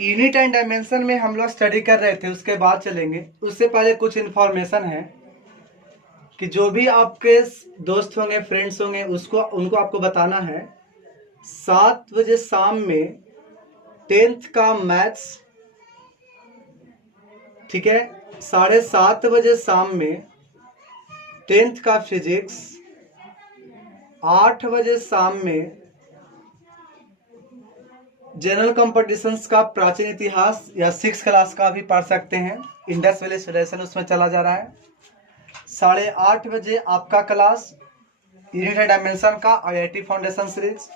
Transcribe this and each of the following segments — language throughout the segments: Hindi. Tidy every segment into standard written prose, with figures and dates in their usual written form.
यूनिट एंड डायमेंशन में हम लोग स्टडी कर रहे थे, उसके बाद चलेंगे। उससे पहले कुछ इन्फॉर्मेशन है कि जो भी आपके दोस्त होंगे, फ्रेंड्स होंगे, उनको आपको बताना है 7 बजे शाम में 10th का मैथ्स, ठीक है, 7:30 बजे शाम में 10th का फिजिक्स, 8 बजे शाम में जनरल कॉम्पिटिशन्स का प्राचीन इतिहास या 6 क्लास का भी पढ़ सकते हैं, इंडस वैली फेडरेशन उसमें चला जा रहा है। 8:30 बजे आपका क्लास यूनिट एंड डायमेंशन का IIT फाउंडेशन सीरीज,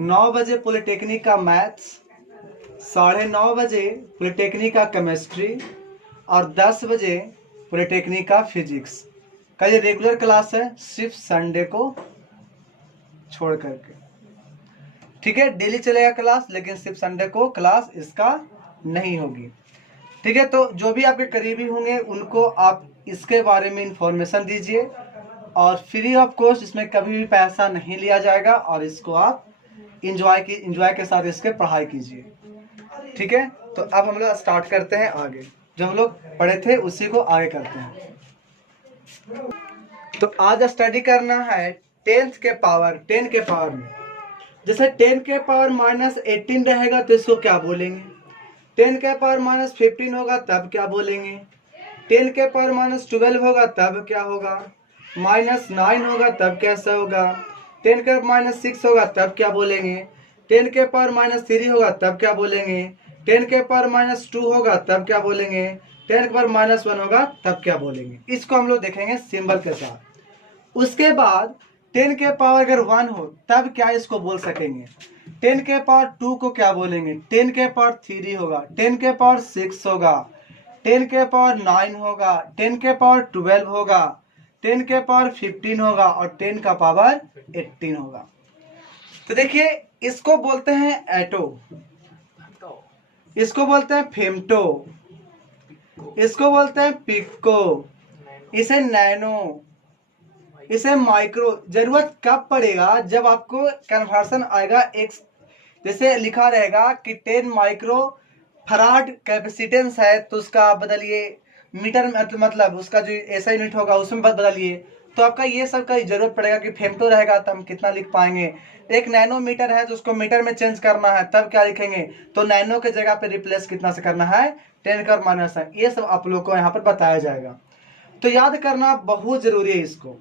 9 बजे पॉलिटेक्निक का मैथ्स, 9:30 बजे पॉलिटेक्निक का केमिस्ट्री और 10 बजे पॉलिटेक्निक का फिजिक्स का ये रेगुलर क्लास है, सिर्फ संडे को छोड़ करके, ठीक है। डेली चलेगा क्लास, लेकिन सिर्फ संडे को क्लास इसका नहीं होगी, ठीक है। तो जो भी आपके करीबी होंगे उनको आप इसके बारे में इंफॉर्मेशन दीजिए, और फ्री ऑफ कॉस्ट, इसमें कभी भी पैसा नहीं लिया जाएगा, और इसको आप इंजॉय के साथ इसके पढ़ाई कीजिए, ठीक है। तो अब हम लोग स्टार्ट करते हैं आगे, जो हम लोग पढ़े थे उसी को आगे करते हैं। तो आज स्टडी करना है 10 के पावर में। जैसे 10 के पावर -18 रहेगा तो इसको क्या बोलेंगे, 10 के पावर -15 होगा तब क्या बोलेंगे, 10 के पावर -12 होगा तब क्या होगा, -9 होगा तब कैसा होगा, 10 के पावर -6 होगा तब क्या बोलेंगे, 10 के पावर -3 होगा तब क्या बोलेंगे, 10 के पावर -2 होगा तब क्या बोलेंगे, 10 के पावर -1 होगा तब क्या बोलेंगे। इसको हम लोग देखेंगे सिंबल के साथ। उसके बाद 10 के पावर अगर 1 हो तब क्या इसको बोल सकेंगे, 10 के पावर 2 को क्या बोलेंगे, 10 के पावर 3 होगा, 10 के पावर 6 होगा, 10 के पावर 9 होगा, 10 के पावर 12 होगा, 10 के पावर 15 होगा और 10 का पावर 18 होगा। तो देखिए, इसको बोलते हैं एटो, इसको बोलते हैं फेमटो, इसको बोलते हैं पिको, इसे नैनो, इसे माइक्रो। जरूरत कब पड़ेगा, जब आपको कन्वर्सन आएगा, एक जैसे लिखा रहेगा कि 10 माइक्रो फराड कैपेसिटेंस है तो उसका बदलिए मीटर, मतलब उसका जो ऐसा यूनिट होगा उसमें बदलिए, तो आपका ये सब का जरूरत पड़ेगा कि फेमटो रहेगा तो हम कितना लिख पाएंगे। एक नैनोमीटर है तो उसको मीटर में चेंज करना है तब क्या लिखेंगे, तो नैनो के जगह पे रिप्लेस कितना से करना है, 10 का -9। ये सब आप लोग को यहाँ पर बताया जाएगा, तो याद करना बहुत जरूरी है इसको,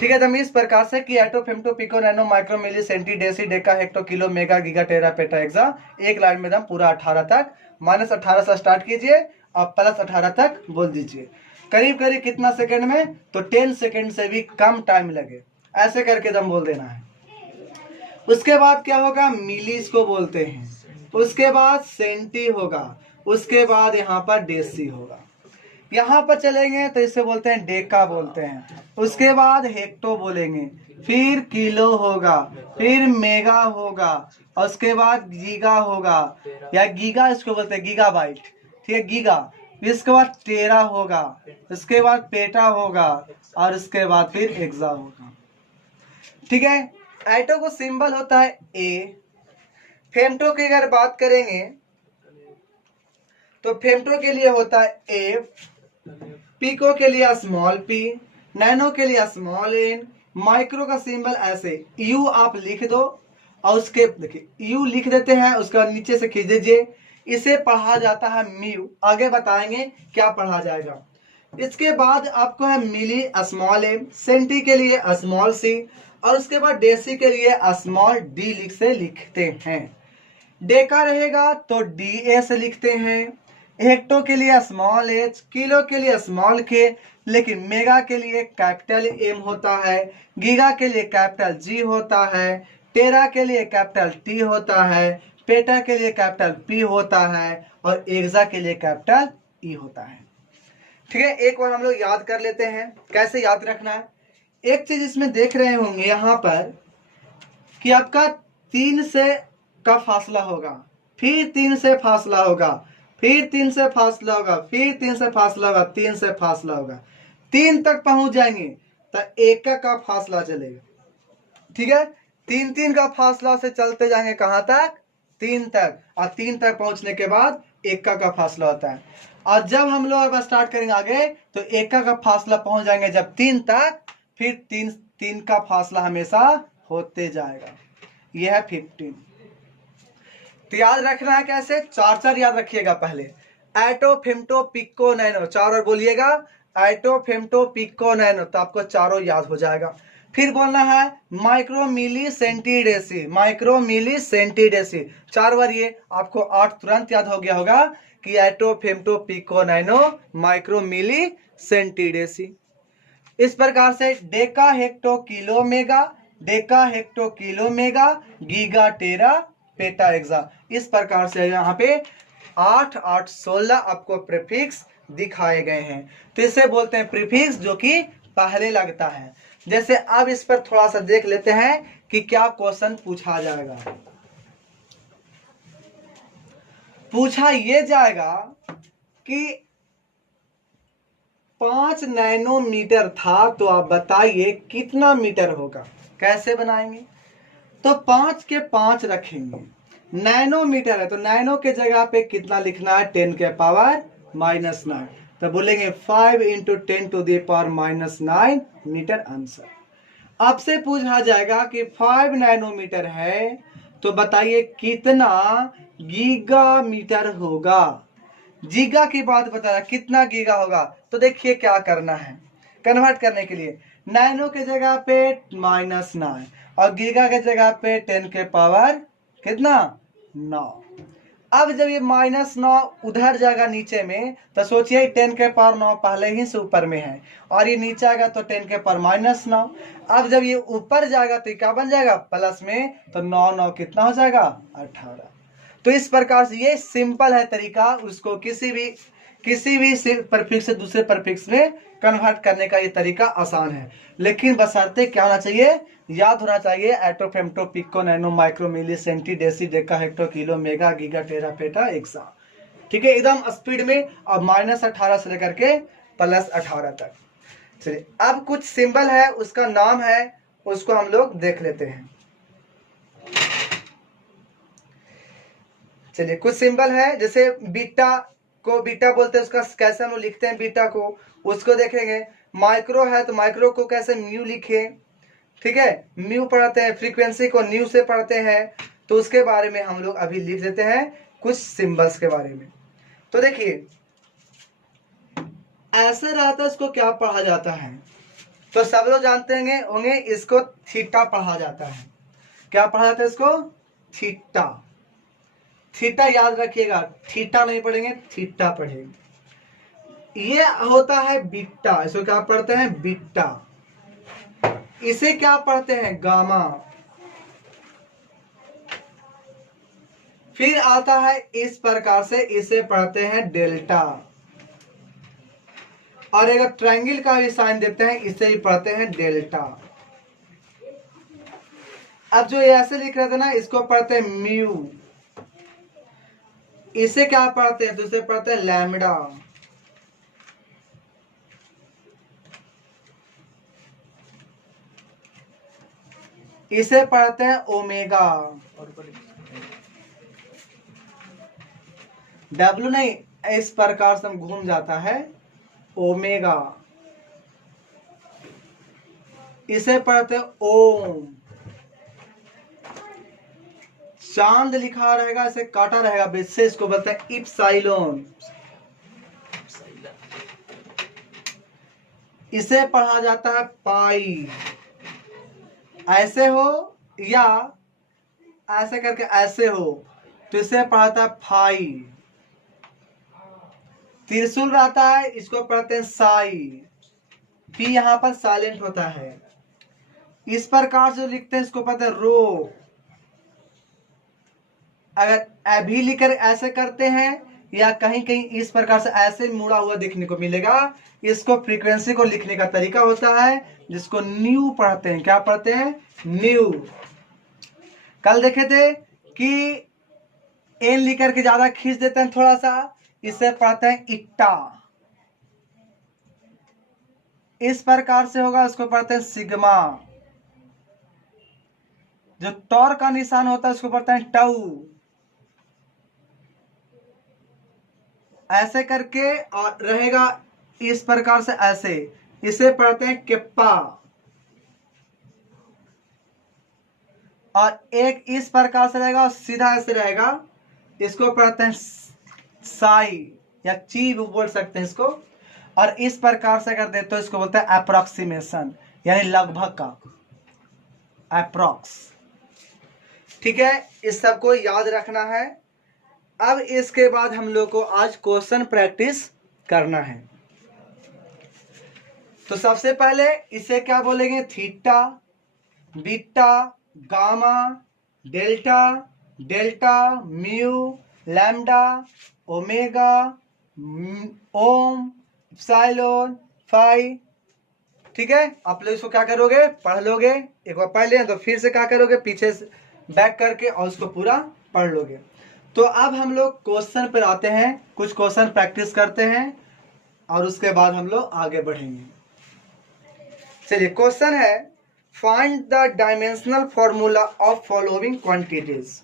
ठीक है। तो इस प्रकार से कि atto, femto, pico, nano, micro, milli, centi, deci, deca, hecto, kilo, mega, giga, tera, peta, exa, एक लाइन में दम पूरा 18 तक, -18 से स्टार्ट कीजिए और +18 तक बोल दीजिए। करीब करीब कितना सेकंड में, तो 10 सेकंड से भी कम टाइम लगे, ऐसे करके दम बोल देना है। उसके बाद क्या होगा, मिली इसको बोलते हैं, उसके बाद सेंटी होगा, उसके बाद यहाँ पर डेसी होगा। यहाँ पर चलेंगे तो इसे बोलते हैं डेका बोलते हैं, उसके बाद हेक्टो बोलेंगे, फिर किलो होगा, फिर मेगा होगा, और उसके बाद गीगा होगा, या गीगा इसको बोलते हैं, गीगाबाइट, ठीक है, गीगा। इसके बाद टेरा होगा, उसके बाद पेटा होगा, और उसके बाद फिर एक्सा होगा, ठीक है। एटो को सिंबल होता है ए। फेमटो की अगर बात करेंगे तो फेमटो के लिए होता है एफ, पिको के लिए स्मॉल पी, नैनो के लिए स्मॉल एन, माइक्रो का सिंबल ऐसे यू आप लिख दो, और उसके देखिए यू लिख देते हैं, उसका नीचे से खींच दीजिए, इसे पढ़ा जाता है म्यू, आगे बताएंगे क्या पढ़ा जाएगा। इसके बाद आपको है मिली स्मॉल एम, सेंटी के लिए स्मॉल सी, और उसके बाद डेसी के लिए स्मॉल डी लिखते हैं। डेका रहेगा तो डी ए से लिखते हैं, हेक्टो के लिए स्मॉल एच, किलो के लिए स्मॉल के, लेकिन मेगा के लिए कैपिटल एम होता है, गीगा के लिए कैपिटल जी होता है, टेरा के लिए कैपिटल टी होता है, पेटा के लिए कैपिटल पी होता है, और एक्सा के लिए कैपिटल ई होता है, ठीक है। एक बार हम लोग याद कर लेते हैं कैसे याद रखना है। एक चीज इसमें देख रहे होंगे यहाँ पर कि आपका 3 से का फासला होगा, फिर 3 से फासला होगा, फिर 3 से फासला होगा, फिर 3 से फासला होगा, 3 से फासला होगा, 3 तक पहुंच जाएंगे तो 1 का फासला चलेगा, ठीक है। 3 का फासला से चलते जाएंगे कहां तक, 3 तक, और 3 तक पहुंचने के बाद एका का फासला होता है। और जब हम लोग अब स्टार्ट करेंगे आगे तो एका का फासला पहुंच जाएंगे जब 3 तक, फिर 3 का फासला हमेशा होते जाएगा। यह है 15। तो याद रखना है कैसे, 4 याद रखिएगा पहले, एटो, फेम्टो, पिको, नैनो, 4 और बोलिएगा, एटो, फेम्टो, पिको, नैनो, तो आपको चारों याद हो जाएगा। फिर बोलना है माइक्रो, मिली, सेंटीडेसी, माइक्रो, मिली, सेंटीडेसी, 4 बार ये आपको 8 तुरंत याद हो गया होगा कि atto, femto, pico, nano, micro, milli, centi deci. इस प्रकार से deca, hecto, kilo, mega, deca, hecto, kilo, mega, giga, tera, peta, exa, इस प्रकार से यहाँ पे 8, 8, 16 आपको प्रीफिक्स दिखाए गए हैं। तो इसे बोलते हैं प्रीफिक्स, जो कि पहले लगता है। जैसे अब इस पर थोड़ा सा देख लेते हैं कि क्या क्वेश्चन पूछा जाएगा। पूछा ये जाएगा कि 5 नैनोमीटर था, तो आप बताइए कितना मीटर होगा। कैसे बनाएंगे, तो 5 के 5 रखेंगे, नैनोमीटर है तो नैनो के जगह पे कितना लिखना है, 10 के पावर -9, तो बोलेंगे 5 × 10⁻⁻9 मीटर आंसर। आपसे पूछा जाएगा कि 5 नैनोमीटर है तो बताइए कितना गीगा मीटर होगा। गीगा की बात बताया, कितना गीगा होगा, तो देखिए क्या करना है। कन्वर्ट करने के लिए नैनो के जगह पे -9 और गीगा के जगह पे 10 के पावर कितना 9। अब जब ये -9 उधर जाएगा नीचे में, तो सोचिए 10 के पावर 9 पहले ही से ऊपर में है और ये नीचे आएगा तो 10 के पावर -9। अब जब ये ऊपर जाएगा तो क्या बन जाएगा प्लस में, तो 9 9 कितना हो जाएगा 18। तो इस प्रकार से ये सिंपल है तरीका, उसको किसी भी परफिक्स से दूसरे परफिक्स में कन्वर्ट करने का ये तरीका आसान है। लेकिन बशर्ते क्या होना चाहिए, याद होना चाहिए atto, femto, pico, nano, micro, milli, centi, deci, deca, hecto, kilo, mega, giga, tera, peta, exa. ठीक है, एकदम स्पीड में, अब -18 से लेकर के +18 तक। चलिए अब कुछ सिंबल है, उसका नाम है, उसको हम लोग देख लेते हैं। चलिए कुछ सिंबल है, जैसे बीटा को बीटा बोलते हैं, उसका कैसे हम लिखते हैं बीटा को, उसको देखेंगे। माइक्रो है तो माइक्रो को कैसे म्यू लिखे, ठीक है, म्यू पढ़ते हैं, फ्रीक्वेंसी को न्यू से पढ़ते हैं, तो उसके बारे में हम लोग अभी लिख देते हैं कुछ सिंबल्स के बारे में। तो देखिए ऐसे रहता है, इसको क्या पढ़ा जाता है, तो सब लोग जानते होंगे इसको थीटा पढ़ा जाता है। क्या पढ़ा जाता है इसको, थीटा। थीटा याद रखिएगा, थीटा नहीं पढ़ेंगे, थीटा पढ़ेंगे। ये होता है बीटा, इसको क्या पढ़ते हैं बीटा। इसे क्या पढ़ते हैं गामा। फिर आता है इस प्रकार से, इसे पढ़ते हैं डेल्टा। और एक ट्रायंगल का भी साइन देते हैं, इसे भी पढ़ते हैं डेल्टा। अब जो ऐसे लिख रहे थे ना, इसको पढ़ते हैं म्यू। इसे क्या पढ़ते हैं, तो इसे पढ़ते हैं लैम्डा। इसे पढ़ते हैं ओमेगा। डब्ल्यू नहीं, इस प्रकार से घूम जाता है ओमेगा। इसे पढ़ते हैं ओम। चांद लिखा रहेगा, इसे काटा रहेगा बीच से, इसको बोलते हैं इप्साइलोन। इसे पढ़ा जाता है पाई। ऐसे हो या ऐसे करके ऐसे हो, तो इसे पढ़ाता है फाई। त्रिशूल रहता है, इसको पढ़ते हैं साई। पी यहां पर साइलेंट होता है। इस प्रकार से लिखते हैं, इसको पढ़ते हैं रो। अगर अभी लिखकर ऐसे करते हैं या कहीं कहीं इस प्रकार से ऐसे मुड़ा हुआ देखने को मिलेगा, इसको फ्रीक्वेंसी को लिखने का तरीका होता है, जिसको न्यू पढ़ते हैं। क्या पढ़ते हैं, न्यू। कल देखे थे कि एन लिख करके ज्यादा खींच देते हैं थोड़ा सा, इसे पढ़ते हैं इट्टा। इस प्रकार से होगा, उसको पढ़ते हैं सिग्मा। जो टॉर का निशान होता है उसको पढ़ते हैं टाउ। ऐसे करके और रहेगा इस प्रकार से ऐसे, इसे पढ़ते हैं किप्पा। और एक इस प्रकार से रहेगा और सीधा ऐसे रहेगा, इसको पढ़ते हैं साई या ची बोल सकते हैं इसको। और इस प्रकार से कर दे तो इसको बोलते हैं अप्रोक्सीमेशन, यानी लगभग का, अप्रोक्स। ठीक है, इस सबको याद रखना है। अब इसके बाद हम लोग को आज क्वेश्चन प्रैक्टिस करना है। तो सबसे पहले इसे क्या बोलेंगे, theta, beta, gamma, delta, delta, mu, lambda, omega, ohm, epsilon, phi. ठीक है, आप लोग इसको क्या करोगे, पढ़ लोगे। एक बार पढ़ लिया तो फिर से क्या करोगे, पीछे से बैक करके और उसको पूरा पढ़ लोगे। तो अब हम लोग क्वेश्चन पर आते हैं, कुछ क्वेश्चन प्रैक्टिस करते हैं और उसके बाद हम लोग आगे बढ़ेंगे। चलिए, क्वेश्चन है find the dimensional formula of following quantities.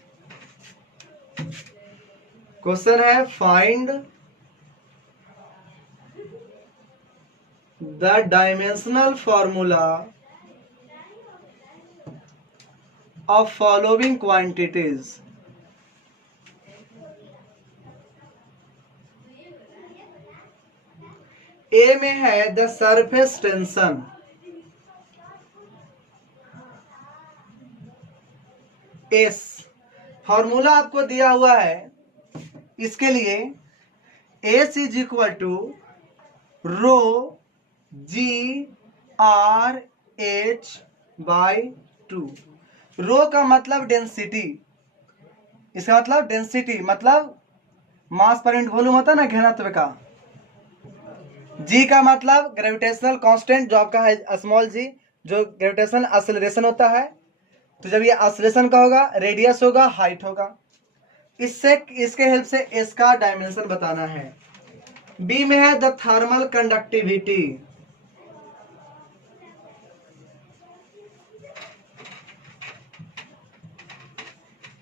Question है find the dimensional formula of following quantities. A में है the surface tension, S formula आपको दिया हुआ है। इसके लिए S is equal to rho g r h by 2। Rho का मतलब डेंसिटी, इसका मतलब डेंसिटी मतलब मास पर यूनिट वॉल्यूम होता है ना, घनत्व का। जी का मतलब ग्रेविटेशनल कांस्टेंट, जो आपका है स्मॉल जी, जो ग्रेविटेशनल एक्सेलरेशन होता है। तो जब ये एक्सेलरेशन का होगा, रेडियस होगा, हाइट होगा। इससे इसके हेल्प से एस का डायमेंशन बताना है। बी में है द थर्मल कंडक्टिविटी,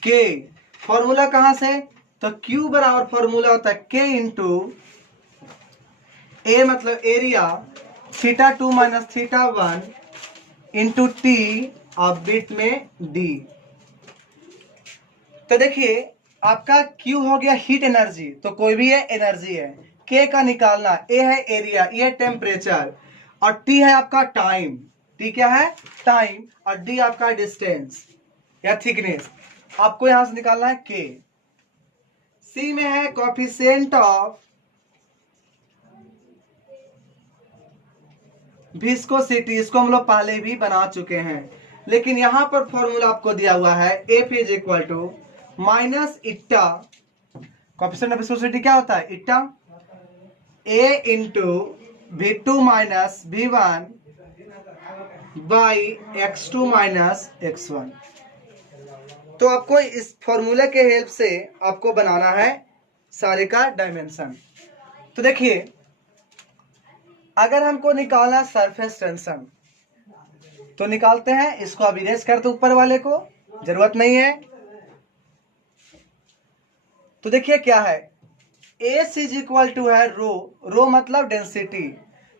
के फॉर्मूला कहां से, तो Q बराबर फॉर्मूला होता है K इंटू ए मतलब एरिया, θ2 माइनस θ1 इंटू टी और बीट में D। तो देखिए आपका Q हो गया हीट एनर्जी, तो कोई भी है एनर्जी है। K का निकालना, A है एरिया, E है टेम्परेचर, और T है आपका टाइम। T क्या है, टाइम, और D आपका डिस्टेंस या थिकनेस। आपको यहां से निकालना है K। C में है कोएफिशिएंट ऑफ विस्कोसिटी, इसको हम लोग पहले भी बना चुके हैं, लेकिन यहां पर फॉर्मूला आपको दिया हुआ है F is equal to minus eta, coefficient of viscosity क्या होता है, eta, A into V2 minus V1 by X2 minus X1। तो आपको इस फॉर्मूला के हेल्प से आपको बनाना है सारे का डायमेंशन। तो देखिए अगर हमको निकालना सरफेस टेंशन तो निकालते हैं, इसको अब इरेज करते ऊपर वाले को, जरूरत नहीं है। तो देखिए क्या है, एस इज इक्वल टू है रो, रो मतलब डेंसिटी।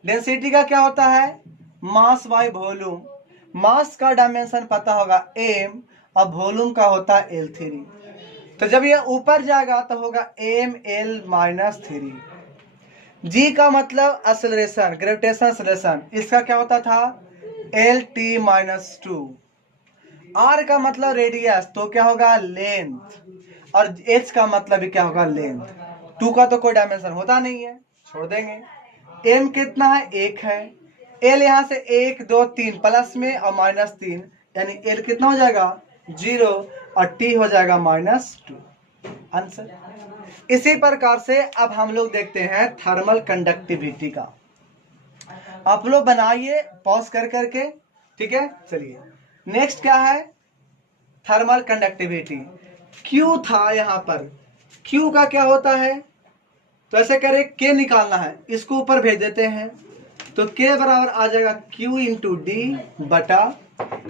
डेंसिटी का क्या होता है, मास बाय वॉल्यूम। मास का डायमेंशन पता होगा m, और वॉल्यूम का होता है L3। तो जब ये ऊपर जाएगा तो होगा ml माइनस 3। जी का मतलब एक्सेलरेशन, ग्रेविटेशनल एक्सेलरेशन, इसका क्या होता था LT माइनस 2। R का मतलब रेडियस, तो क्या होगा लेंथ, और H का मतलब भी क्या होगा लेंथ। 2 का तो कोई डायमेंशन होता नहीं है, छोड़ देंगे। M कितना है, 1 है। L यहां से 1 2 3 प्लस में और माइनस 3, यानी L कितना हो जाएगा 0, और T हो जाएगा माइनस 2। आंसर। इसी प्रकार से अब हम लोग देखते हैं थर्मल कंडक्टिविटी का। आप लोग बनाइए पॉज कर करके, ठीक है। चलिए नेक्स्ट क्या है, थर्मल कंडक्टिविटी। Q था यहाँ पर, Q का क्या होता है, तो ऐसे करें K निकालना है, इसको ऊपर भेज देते हैं, तो K बराबर आ जाएगा Q इंटू डी बटा,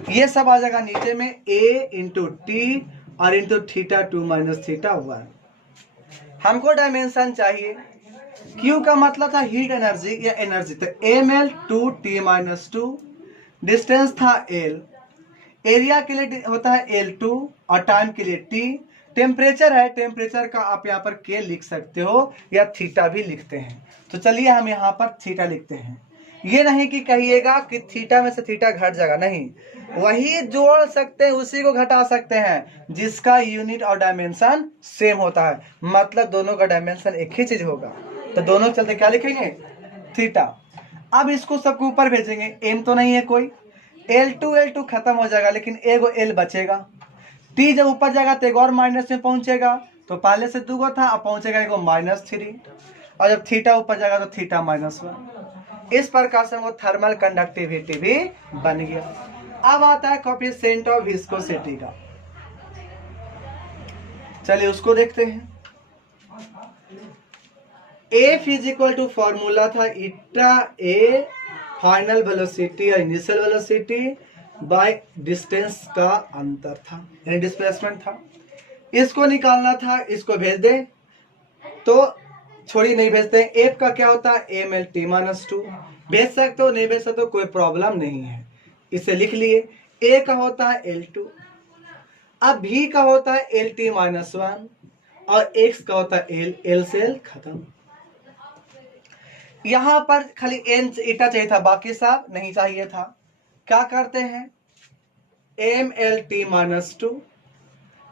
ये सब आ जाएगा नीचे में A इंटू टी और इंटू θ2 माइनस θ1। हमको डायमेंशन चाहिए, क्यू का मतलब था हीट एनर्जी या एनर्जी, तो ml 2t-2, डिस्टेंस था l, एरिया के लिए होता है L2 और टाइम के लिए T, टेम्परेचर है, टेम्परेचर का आप यहाँ पर K लिख सकते हो या थीटा भी लिखते हैं। तो चलिए हम यहाँ पर थीटा लिखते हैं। ये नहीं कि कहिएगा कि थीटा में से थीटा घट जाएगा, नहीं, वही जोड़ सकते हैं, उसी को घटा सकते हैं जिसका यूनिट और डायमेंशन सेम होता है, मतलब दोनों का डायमेंशन एक ही चीज होगा। तो दोनों चलते क्या लिखेंगे, थीटा। अब इसको सबको ऊपर भेजेंगे, m तो नहीं है कोई, L2 खत्म हो जाएगा, लेकिन एगो L बचेगा। T जब ऊपर जाएगा तो एक और माइनस में पहुंचेगा, तो पहले से 2 था, अब पहुंचेगा एगो -3, और जब थीटा ऊपर जाएगा तो थीटा -1। इस प्रकार से वो थर्मल कंडक्टिविटी भी बन गया। अब आता है कोएफिशिएंट ऑफ विस्कोसिटी का, चलिए उसको देखते हैं। F = फॉर्मूला था इटा ए फाइनल वेलोसिटी या इनिशियल वेलोसिटी बाय डिस्टेंस का अंतर था, यानी डिस्प्लेसमेंट था। इसको निकालना था, इसको भेज दे तो छोड़ी नहीं भेजते हैं। एफ का क्या होता है ml-2, भेज सकते हो नहीं भेज सकते हो कोई प्रॉब्लम नहीं है, इसे लिख लिए। ए का होता है L2, अब भी का होता है Lt-1 और x का होता है L से L खत्म। यहां पर खाली n इटा चाहिए था, बाकी सब नहीं चाहिए था। क्या करते हैं, mlt-2,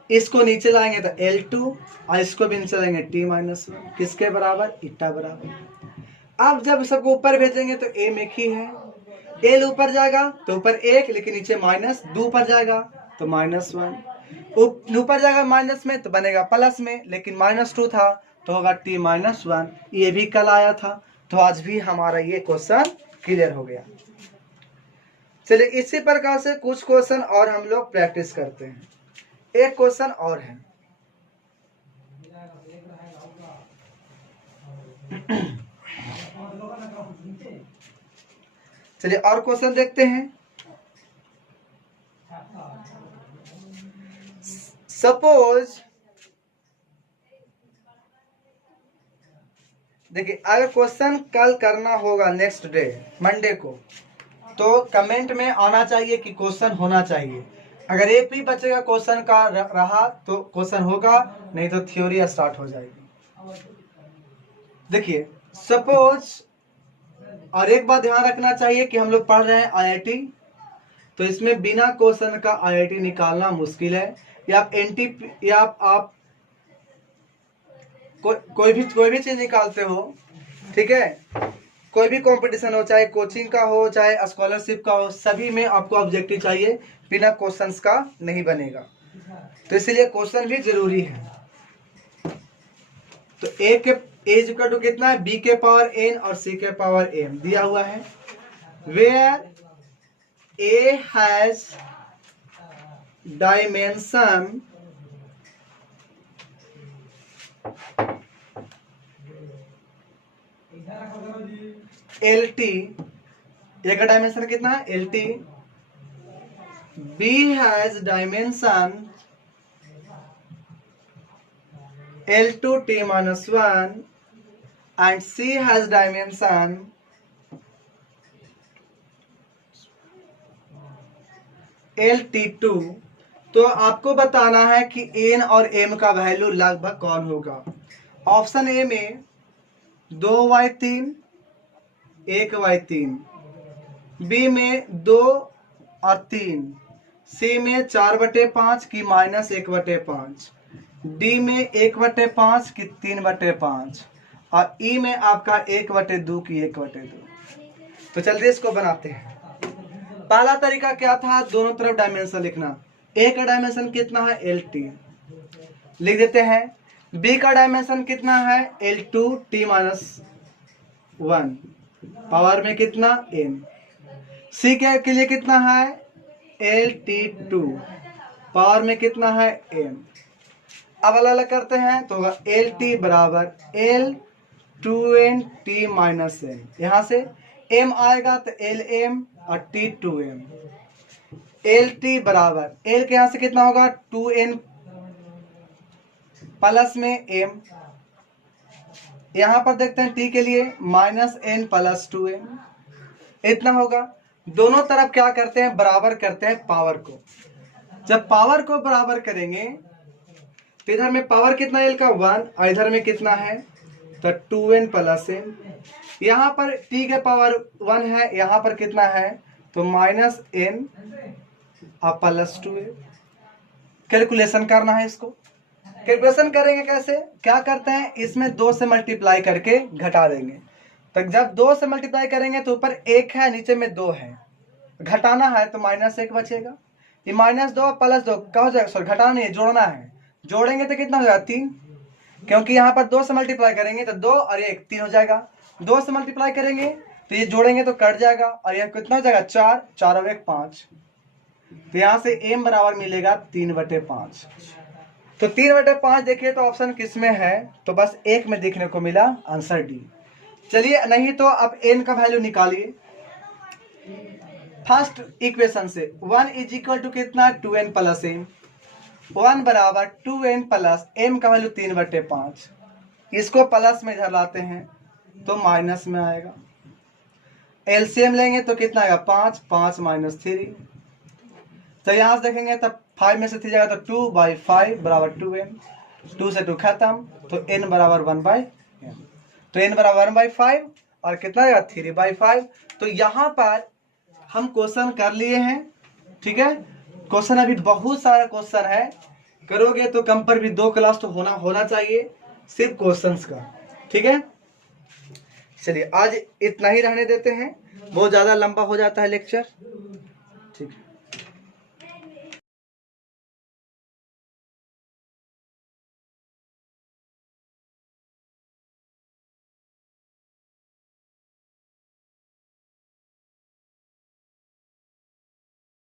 इसको नीचे लाएंगे तो L2 और इसको भी नीचे लाएंगे T-1, किसके बराबर, इटा बराबर। अब जब सबको ऊपर भेजेंगे तो m एक ही है, L ऊपर जाएगा तो ऊपर 1, लेकिन नीचे माइनस, 2 ऊपर जाएगा तो -1, ऊपर जाएगा माइनस में तो बनेगा प्लस में, लेकिन -2 था तो होगा T-1। ये भी कल आया था, तो आज भी हमारा ये क्वेश्चन क्लियर हो गया। चलिए इसी प्रकार से कुछ क्वेश्चन और हम लोग प्रैक्टिस करते हैं। एक क्वेश्चन और है, चलिए और क्वेश्चन देखते हैं। सपोज देखिए, अगर क्वेश्चन कल करना होगा नेक्स्ट डे मंडे को, तो कमेंट में आना चाहिए कि क्वेश्चन होना चाहिए। अगर एक भी बचेगा क्वेश्चन का रहा तो क्वेश्चन होगा, नहीं तो थ्योरी स्टार्ट हो जाएगी। देखिए सपोज, और एक बात ध्यान रखना चाहिए कि हम लोग पढ़ रहे हैं IIT, तो इसमें बिना क्वेश्चन का IIT निकालना मुश्किल है। या आप NT या आप कोई भी चीज निकालते हो, ठीक है, कोई भी कंपटीशन हो, चाहे कोचिंग का हो चाहे स्कॉलरशिप का हो, सभी में आपको ऑब्जेक्टिव चाहिए, बिना क्वेश्चंस का नहीं बनेगा। तो इसलिए क्वेश्चन भी जरूरी है। तो ए के A = कितना है, B के पावर n और C के पावर m दिया हुआ है। Where A has dimension LT, A का डायमेंशन कितना है LT, B has dimension L2T-1 and C has dimension LT2, तो आपको बताना है कि n और m का वैल्यू लगभग कौन होगा। ऑप्शन ए में 2/3 1/3, बी में 2 और 3, सी में 4/5 की -1/5, डी में 1/5 की 3/5 और ई में आपका 1/2 की 1/2। तो चलिए इसको बनाते हैं। पहला तरीका क्या था, दोनों तरफ डायमेंशन लिखना। ए का डायमेंशन कितना है LT, लिख देते हैं। बी का डायमेंशन कितना है L2T-1, पावर में कितना m। सी के लिए कितना है LT2, पावर में कितना है m। अब अलग अलग करते हैं तो होगा LT बराबर L2n-T-m, यहाँ से m आएगा तो LM और T2m। LT बराबर L के यहाँ से कितना होगा 2n प्लस में m, यहाँ पर देखते हैं टी के लिए -n + 2n इतना होगा। दोनों तरफ क्या करते हैं, बराबर करते हैं पावर को। जब पावर को बराबर करेंगे तो इधर में पावर कितना है l का 1 और इधर में कितना है तो 2n + n। यहाँ पर t के पावर 1 है, यहाँ पर कितना है तो -n + 2n। कैलकुलेशन करना है इसको। कैलकुलेशन करेंगे कैसे, क्या करते हैं इसमें 2 से मल्टीप्लाई करके घटा देंगे। तो जब 2 से मल्टीप्लाई करेंगे तो ऊपर 1 है नीचे में 2 है, घटाना है तो -1 बचेगा। ये -2 + 2 क्या हो जाएगा, सॉरी घटाना नहीं है जोड़ना है, जोड़ेंगे तो कितना हो जाएगा 3, क्योंकि यहाँ पर 2 से मल्टीप्लाई करेंगे तो 2 और 1 3 हो जाएगा। 2 से मल्टीप्लाई करेंगे तो ये जोड़ेंगे तो कट जाएगा और यह कितना हो जाएगा 4, 4 और 1 5। तो यहाँ से m बराबर मिलेगा 3/5। तो 3/5 देखिए तो ऑप्शन किस में है, तो बस एक में देखने को मिला, आंसर डी। चलिए नहीं तो अब n का वैल्यू निकालिए। फर्स्ट इक्वेशन से 1 = कितना 2n + m, 1 बराबर 2n + m का वैल्यू 3/5। इसको प्लस में इधर लाते हैं तो माइनस में आएगा। एलसीएम लेंगे तो कितना आएगा 5, 5 - 3। तो यहाँ से देखेंगे तब 5 में से 3 जाएगा तो 2/5 बराबर 2n, 2 से 2 खत्म तो n बराबर 1/n। तो n बराबर 1/5 और कितना आएगा 3/5। तो यहाँ पर हम क्वेश्चन कर लिए हैं, ठीक है। क्वेश्चन अभी बहुत सारा क्वेश्चन है, करोगे तो कम पर भी 2 क्लास तो होना चाहिए सिर्फ क्वेश्चंस का, ठीक है। चलिए आज इतना ही रहने देते हैं, बहुत ज़्यादा लंबा हो जाता है लेक्चर, ठीक है।